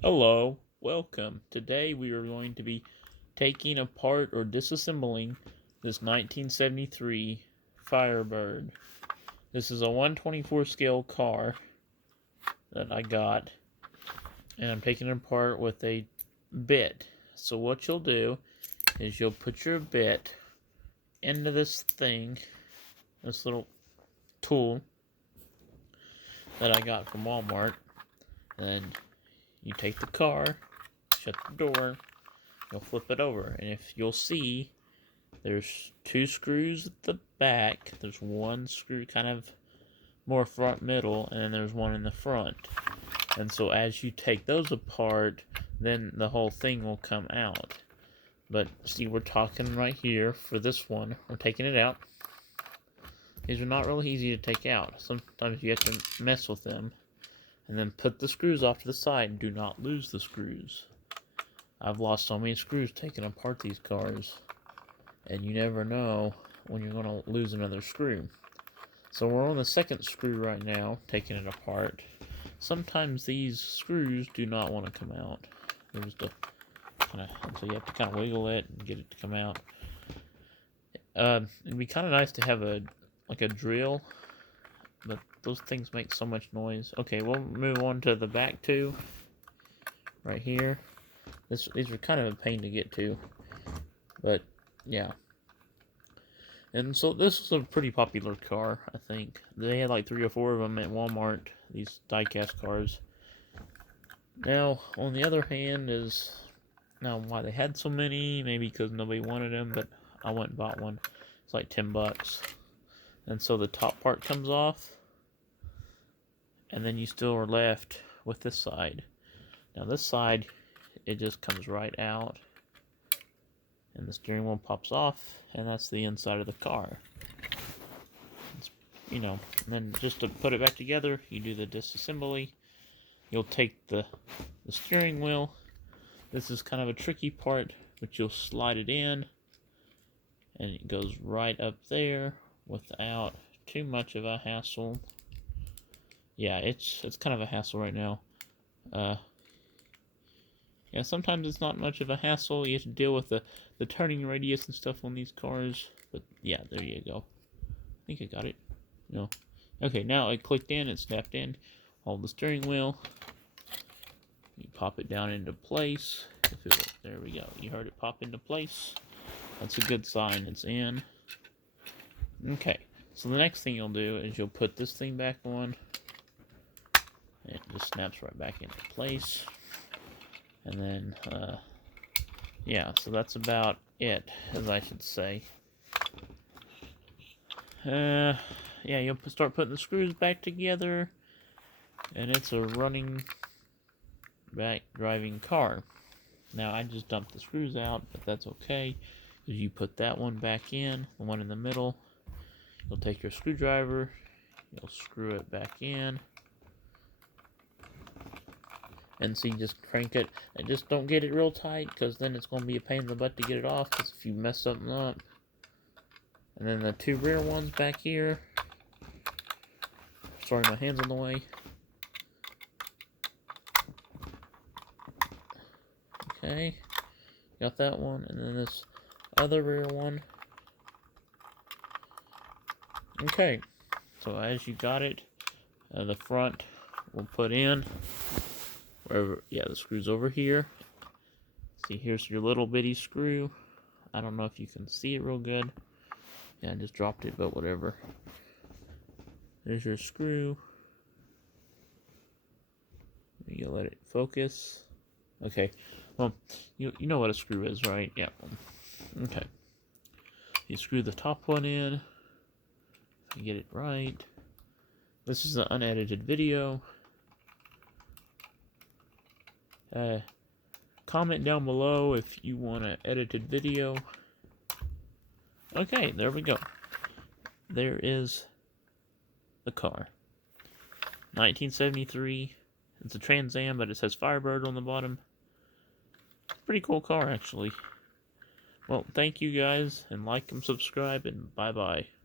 Hello, welcome. Today we are going to be taking apart or disassembling this 1973 Firebird. This is a 1/24 scale car that I got, and I'm taking it apart with a bit. So what you'll do is you'll put your bit into this thing, this little tool that I got from Walmart, and you take the car, shut the door, you'll flip it over, and if you'll see, there's two screws at the back. There's one screw kind of more front middle, and then there's one in the front. And so as you take those apart, then the whole thing will come out. But see, we're talking right here for this one. We're taking it out. These are not really easy to take out. Sometimes you have to mess with them. And then put the screws off to the side. Do not lose the screws. I've lost so many screws taking apart these cars. And you never know when you're going to lose another screw. So we're on the second screw right now, taking it apart. Sometimes these screws do not want to come out. They're just so you have to kind of wiggle it and get it to come out. It'd be kind of nice to have a drill, but those things make so much noise. Okay, we'll move on to the back two, right here. These are kind of a pain to get to, but yeah. And so this was a pretty popular car, I think. They had like 3 or 4 of them at Walmart, these die-cast cars. Now, on the other hand is, now why they had so many, maybe because nobody wanted them, but I went and bought one. It's like $10. And so the top part comes off, and then you still are left with this side. Now this side, it just comes right out, and the steering wheel pops off, and that's the inside of the car. And then just to put it back together, you do the disassembly. You'll take the steering wheel. This is kind of a tricky part, but you'll slide it in, and it goes right up there without too much of a hassle. Yeah, it's kind of a hassle right now. Yeah, sometimes it's not much of a hassle. You have to deal with the turning radius and stuff on these cars. But yeah, there you go. I think I got it. No. Okay, now it clicked in, it snapped in. Hold the steering wheel. You pop it down into place. There we go. You heard it pop into place. That's a good sign it's in. Okay, so the next thing you'll do is you'll put this thing back on. It just snaps right back into place. And then, yeah, so that's about it, as I should say. Yeah, you'll start putting the screws back together, and it's a running, back driving car. Now, I just dumped the screws out, but that's okay. Because you put that one back in, the one in the middle. You'll take your screwdriver, you'll screw it back in. And see, just crank it, and just don't get it real tight, because then it's going to be a pain in the butt to get it off, because if you mess something up. And then the 2 rear ones back here. Sorry, my hand's in the way. Okay, got that one, and then this other rear one. Okay, so as you got it, the front we'll put in. Wherever, yeah, the screw's over here. See, here's your little bitty screw. I don't know if you can see it real good. Yeah, I just dropped it, but whatever. There's your screw. You let it focus. Okay, well, you know what a screw is, right? Yeah. Okay. You screw the top one in. You get it right. This is an unedited video. Comment down below if you want an edited video. Okay, there we go. There is the car. 1973. It's a Trans Am, but it says Firebird on the bottom. Pretty cool car, actually. Well, thank you guys, and like and subscribe, and bye-bye.